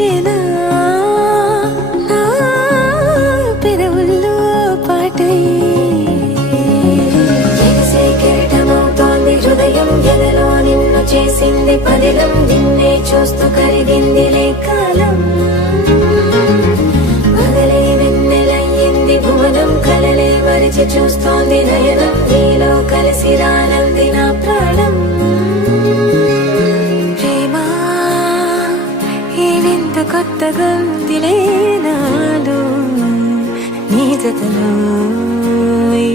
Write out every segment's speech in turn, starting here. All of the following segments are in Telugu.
పిలిచేనా నా పెదవుల్లో పాటై ఎగసే కెరటమవుతోంది హృదయం ఎదలో నిన్ను చేసింది పదిలం నిన్నే చూస్తూ కరిగిందిలే కాలం పగలే వెన్నెలయ్యింది భువనం కలలే మరిచి చూస్తోంది నయనం నీలో కలిసి రానంది నా ప్రాణం ప్రేమా ఈ వింత కొత్తగా ఉందిలే నాలో నీ జతలో ఈ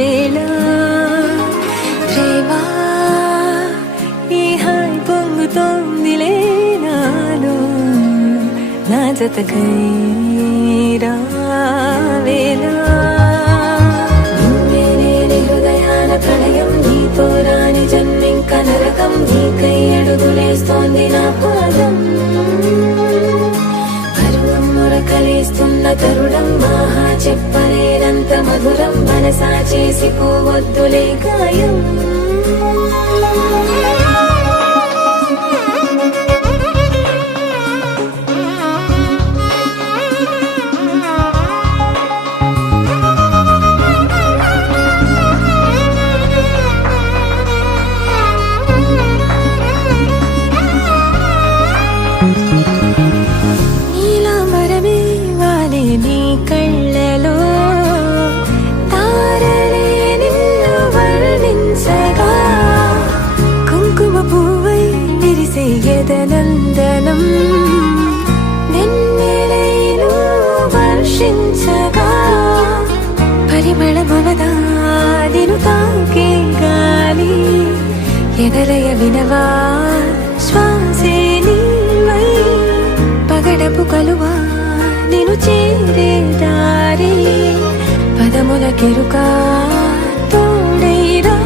వేళ ప్రేమా ఈ హాయి పొంగుతోందిలే నాలో నా జతకై రావేలా నువ్వే నేనే హృదయాల ప్రళయం నీతో రాని జన్మింక నరకం నీకై అడుగులేస్తోంది నా పాదం పరువం మురకలేస్తున్న తరుణం మహా చెప్పలేనంత మధురం మనసా చేసిపోవద్దులే గాయం నీలాంబరమే వాలే నీ కళ్ళలో తారలే నిన్ను వర్ణించగా కుంకుమ పువ్వై విరిసే ఎదనందనం నిన్నెలైను వర్షించగా పరిమళమవదా నిను తాకే గాలి ఎదలయ వినవా శ్వాసే నీవై పగడపు కలువా నిను చేరే దారి పదముల కెరుక తోడైరా